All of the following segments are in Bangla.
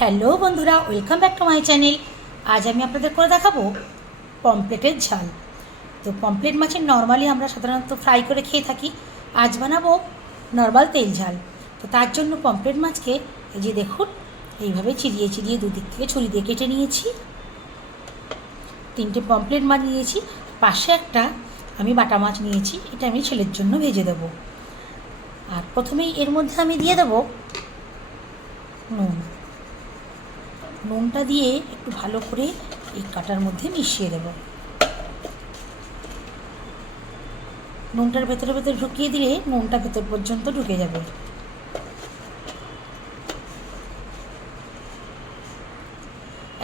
হ্যালো বন্ধুরা, welcome back to my channel. আজ আমি আপনাদের করে দেখাবো পমফ্লেটের ঝাল। তো পমফ্লেট মাছের নর্মালি আমরা সাধারণত ফ্রাই করে খেয়ে থাকি। আজ বানাবো নর্মাল তেল ঝাল। তো তার জন্য পমফ্লেট মাছকে এই যে দেখুন এইভাবে চিরিয়ে চিরিয়ে দুদিক থেকে ছুরি দিয়ে কেটে নিয়েছি। 3টে পমফ্লেট মাছ নিয়েছি, পাশে একটা আমি বাটা মাছ নিয়েছি, এটা আমি ছেলের জন্য ভেজে দেবো। আর প্রথমেই এর মধ্যে আমি দিয়ে দেবো নুনটা দিয়ে একটু ভালো করে এই কাটার মধ্যে মিশিয়ে দেব। নুনটার ভেতরে ভেতরে ঢুকিয়ে দিলে নুনটা ভেতর পর্যন্ত ঢুকে যাবে।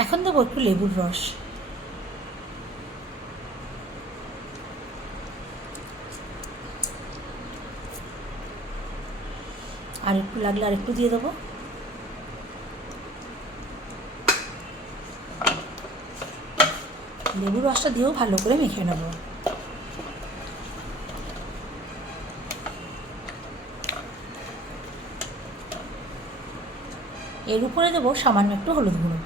এখন দেবো একটু লেবুর রস। আর একটু লাগলে আর একটু দিয়ে দেবো। লেবুর রসটা দিয়েও ভালো করে মেখে নেব। এর উপরে দেবো সামান্য একটু হলুদ গুঁড়ো,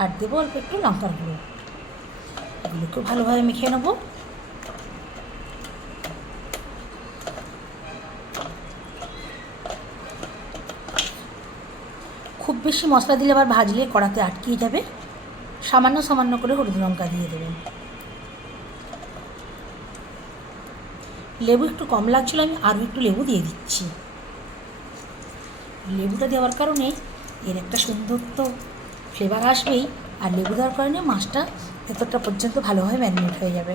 আর দেবো অল্প একটু লঙ্কার গুঁড়ো। এগুলোকেও ভালোভাবে মেখে নেব। খুব বেশি মশলা দিলে আবার ভাজলে কড়াতে আটকিয়ে যাবে। সামান্য সামান্য করে হলুদ লঙ্কা দিয়ে দেবেন। লেবু একটু কম লাগছিল, আমি আরও একটু লেবু দিয়ে দিচ্ছি। লেবুটা দেওয়ার কারণে এর একটা সুন্দর তো ফ্লেভার আসবেই, আর লেবু দেওয়ার কারণে মাছটা ভেতরটা পর্যন্ত ভালোভাবে ম্যারিনেট হয়ে যাবে।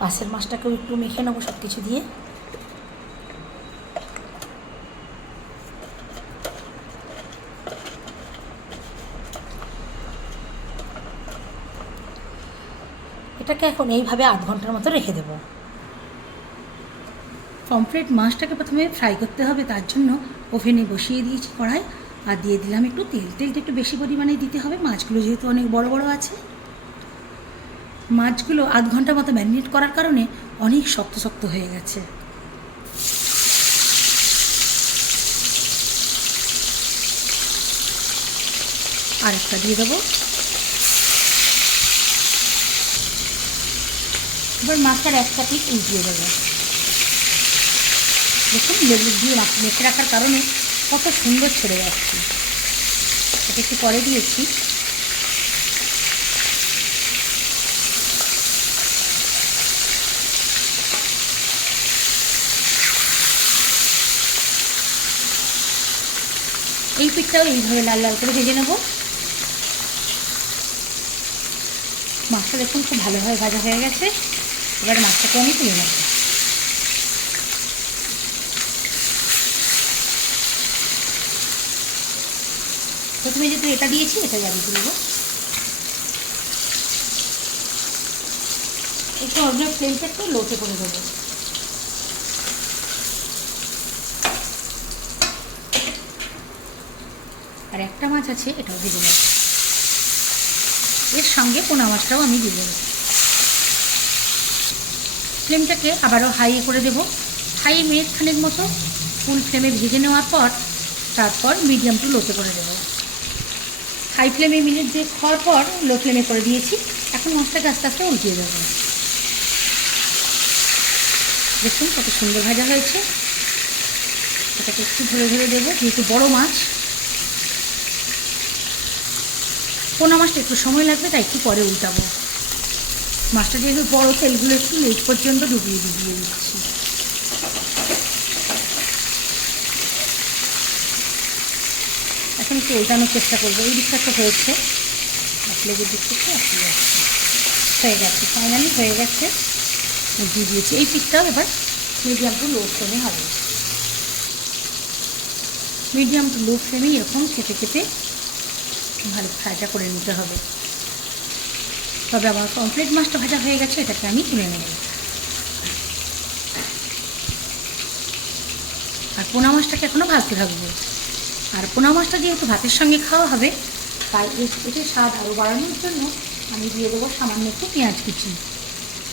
পাশের মাছটাকেও একটু মেখে নেবো সব কিছু দিয়ে। এটাকে এখন এইভাবে আধ ঘন্টার মতো রেখে দেবো। পমফ্লেট মাছটাকে প্রথমে ফ্রাই করতে হবে, তার জন্য ওভেনে বসিয়ে দিয়েছি কড়াই, আর দিয়ে দিলাম একটু তেল। তেলটা একটু বেশি পরিমাণে দিতে হবে, মাছগুলো যেহেতু অনেক বড় বড় আছে। মাছগুলো আধ ঘন্টা মতো ম্যারিনেট করার কারণে অনেক শক্ত শক্ত হয়ে গেছে। আর একটা দিয়ে দেবো। এবার মাছটার একটা পিঠ উল্টিয়ে দেবো। দেখুন লেবু দিয়ে মেখে রাখার কারণে কত সুন্দর ছেড়ে যাচ্ছে। এটা একটু পরে দিয়েছি। এই পিঠটাও এইভাবে লাল লাল করে ভেজে নেব। মাছটা দেখুন খুব ভালোভাবে ভাজা হয়ে গেছে। এবার মাছটাকে আমি তুলে নেব। প্রথমে যেহেতু এটা দিয়েছি, এটা জারি তুলব। একটু অন্য ফ্লেমটা একটু লোতে করে দেবো। আর একটা মাছ আছে, এটাও ভেজে নেব। এর সঙ্গে পোনা মাছটাও আমি দিয়ে দেবো। ফ্লেমটাকে আবারও হাই করে দেবো। হাই মিনিট খানেক মতো ফুল ফ্লেমে ভেজে নেওয়ার পর তারপর মিডিয়াম টু লোতে করে দেবো। হাই ফ্লেমে মিনিট দিয়ে খাওয়ার পর লো ফ্লেমে করে দিয়েছি। এখন মাছটাকে আস্তে আস্তে উল্টিয়ে দেবো। দেখুন কত সুন্দর ভাজা হয়েছে। এটাকে একটু ধরে ধরে দেবো, যেহেতু বড় মাছ। পোনা মাছটা একটু সময় লাগবে, তাই একটু পরে উল্টাবো। মাছটা যেহেতু বড়, তেলগুলো একটু লেট পর্যন্ত ডুবিয়ে ডুবিয়ে দিচ্ছি। এখন একটু উল্টানোর চেষ্টা করবো। এই দিকটা তো হয়েছে, লেবুর দিক থেকে আসলে যাচ্ছে, হয়ে গেছে, ফাইনালি হয়ে গেছে। দিয়ে দিয়েছি। এই পিঠটাও এবার মিডিয়াম টু লো ফ্লেমে হবে। মিডিয়াম টু লো ফ্লেমে এরকম খেতে খেতে ভালো ফ্রাইটা করে নিতে হবে। তবে আমার পমফ্লেট মাছটা ভাজা হয়ে গেছে, এটাকে আমি তুলে নেব। আর পোনা মাছটাকে এখনও ভাজতে থাকবো। আর পোনা মাছটা যেহেতু ভাতের সঙ্গে খাওয়া হবে, তাই এতে স্বাদ আরও বাড়ানোর জন্য আমি দিয়ে দেবো সামান্য একটু পেঁয়াজ কুচি।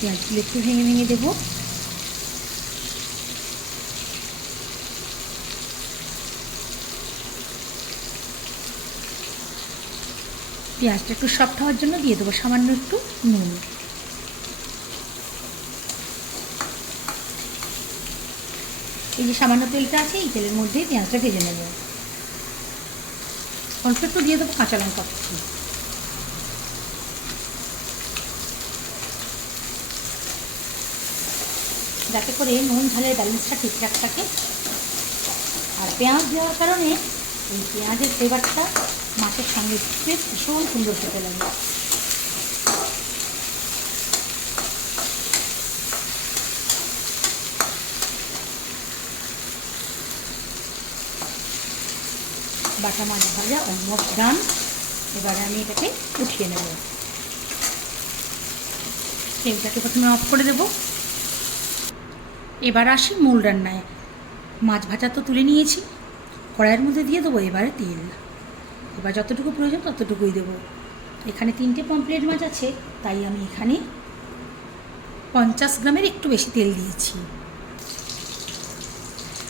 পেঁয়াজগুলো একটু ভেঙে ভেঙে দেবো। পেঁয়াজটা একটু সফট হওয়ার জন্য দিয়ে দেবো সামান্য একটু নুন। এই যে সামান্য তেলটা আছে, এই তেলের মধ্যেই পেঁয়াজটা ভেজে নেব। অল্প একটু দিয়ে দেবো কাঁচা লঙ্কা কুচি। যাতে করে নুন ঝালের ব্যালেন্সটা ঠিকঠাক থাকে। আর পেঁয়াজ দেওয়ার কারণে এই পেঁয়াজের ফ্লেভারটা মাছের সঙ্গে ভীষণ সুন্দর খেতে লাগে। বাটা মাছ ভাজা অলমোস্ট ডান। এবারে আমি এটাকে উঠিয়ে নেব। ফ্লেমটাকে প্রথমে অফ করে দেব। এবার আসি মূল রান্নায়। মাছ ভাজা তো তুলে নিয়েছি, কড়াইয়ের মধ্যে দিয়ে দেবো এবারে তেল। এবার যতটুকু প্রয়োজন ততটুকুই দেবো। এখানে 3টে পমফ্রেট মাছ আছে, তাই আমি এখানে 50 গ্রামের একটু বেশি তেল দিয়েছি।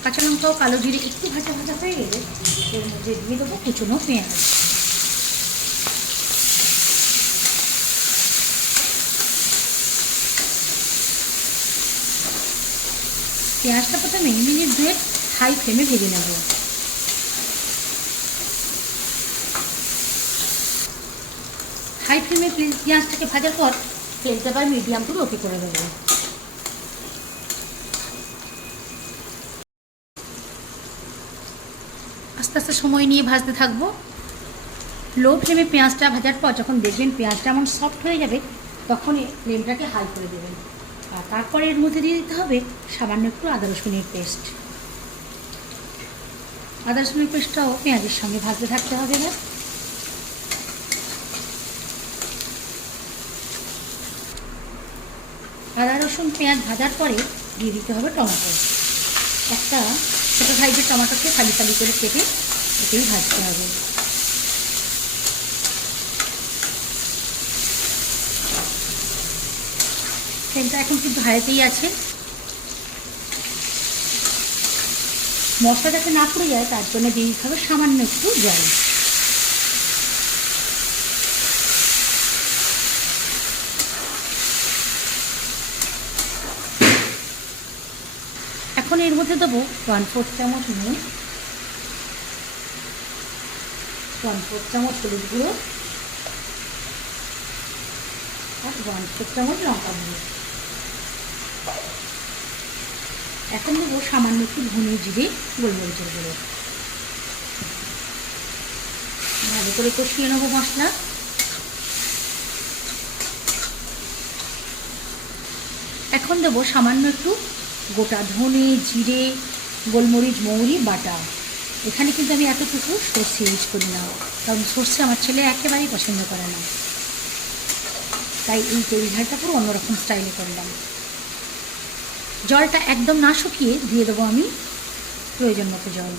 কাঁচা লঙ্কা ও কালো জিরে একটু ভাজা ভাজা হয়ে গেলে এর মধ্যে দিয়ে দেবো কুচনো পেঁয়াজ। পেঁয়াজটা প্রথমে মিনিট 2 হাই ফ্লেমে ভেজে নেব। হাই ফ্লেমে পেঁয়াজটাকে ভাজার পর ফ্লেমটা আবার মিডিয়াম টু লোতে করে দেবো। আস্তে আস্তে সময় নিয়ে ভাজতে থাকবো। লো ফ্লেমে পেঁয়াজটা ভাজার পর যখন দেখবেন পেঁয়াজটা এমন সফট হয়ে যাবে, তখন ফ্লেমটাকে হাই করে দেবেন। আর তারপরে এর মধ্যে দিয়ে দিতে হবে সামান্য একটু আদা রসুনের পেস্ট। আদা রসুনের পেস্টটাও পেঁয়াজের সঙ্গে ভাজতে থাকতে হবে। এবার আদা রসুন পেঁয়াজ ভাজার পরে দিয়ে দিতে হবে টমেটো। একটা ছোটো সাইজের টমেটোকে ফালি ফালি করে কেটে এতেই ভাজতে হবে। ফ্লেমটা এখন কিন্তু হাইতেই আছে। মশলা যাতে না পুড়ে যায় তার জন্য দিয়ে দিতে হবে সামান্য একটু জল। এখন এর মধ্যে দেবো 1/4 চামচ নুন, 1/4 চামচ হলুদ গুঁড়ো আর 1/4 চামচ লঙ্কা গুঁড়ো। এখন দেবো সামান্য একটু ধনে জিরে গোলমরিচের গুঁড়ো। ভালো করে কষিয়ে নেবো মশলা। এখন দেবো সামান্য একটু গোটা ধনে জিরে গোলমরিচ মৌরি বাটা। এখানে কিন্তু আমি এতটুকু সর্ষে ইউজ করি না, কারণ সর্ষে আমার ছেলে একেবারেই পছন্দ করে না, তাই এই তৈরি ঝালটা পুরো অন্যরকম স্টাইলে করলাম। জলটা একদম না শুকিয়ে দিয়ে দেবো আমি প্রয়োজন মতো জল।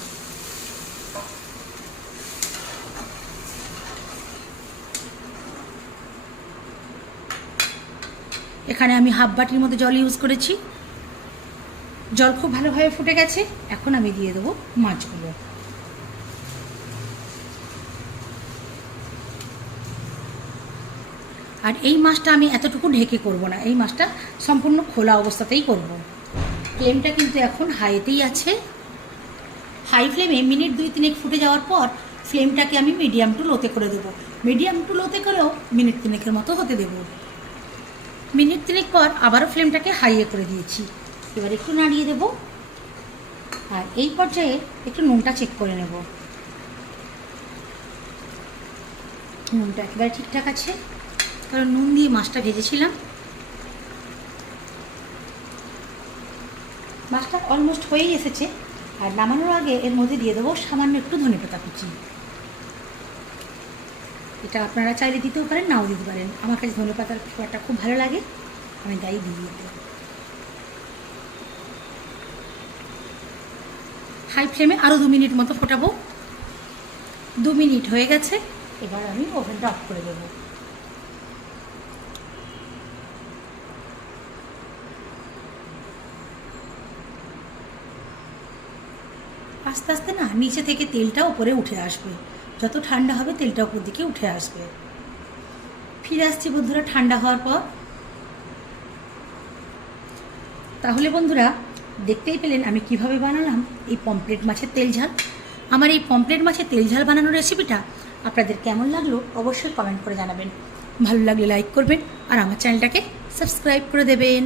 এখানে আমি হাফ বাটির মতো জল ইউজ করেছি। জল খুব ভালোভাবে ফুটে গেছে। এখন আমি দিয়ে দেবো মাছগুলো। আর এই মাছটা আমি এতটুকু ঢেকে করব না, এই মাছটা সম্পূর্ণ খোলা অবস্থাতেই করব। ফ্লেমটা কিন্তু এখন হাইতেই আছে। হাই ফ্লেমে মিনিট 2-3 ফুটে যাওয়ার পর ফ্লেমটাকে আমি মিডিয়াম টু লোতে করে দেবো। মিডিয়াম টু লোতে করেও মিনিট 3 মতো হতে দেবো। মিনিট 3 পর আবারও ফ্লেমটাকে হাইয়ে করে দিয়েছি। এবার একটু নাড়িয়ে দেবো। আর এই পর্যায়ে একটু নুনটা চেক করে নেব। নুনটা একেবারে ঠিকঠাক আছে, কারণ নুন দিয়ে মাছটা ভেজেছিলাম। মাছটা অলমোস্ট হয়েই এসেছে। আর নামানোর আগে এর মধ্যে দিয়ে দেবো সামান্য একটু ধনেপাতা কুচি। এটা আপনারা চাইলে দিতেও পারেন, নাও দিতে পারেন। আমার কাছে ধনেপাতার ফ্লেভারটা খুব ভালো লাগে, আমি তাই দিয়ে দিই। হাই ফ্লেমে আরও 2 মিনিট মতো ফোটাবো। 2 মিনিট হয়ে গেছে। এবার আমি ওভেনটা অফ করে দেবো। আস্তে আস্তে না নিচে থেকে তেলটা উপরে উঠে আসবে। যত ঠান্ডা হবে তেলটা উপর দিকে উঠে আসবে। ফিরে আসছি বন্ধুরা ঠান্ডা হওয়ার পর। তাহলে বন্ধুরা দেখতেই পেলেন আমি কিভাবে বানালাম এই পমফ্রেট মাছের তেল ঝাল। আমার এই পমফ্রেট মাছের তেল ঝাল বানানোর রেসিপিটা আপনাদের কেমন লাগলো অবশ্যই কমেন্ট করে জানাবেন। ভালো লাগলে লাইক করবেন আর আমার চ্যানেলটাকে সাবস্ক্রাইব করে দেবেন।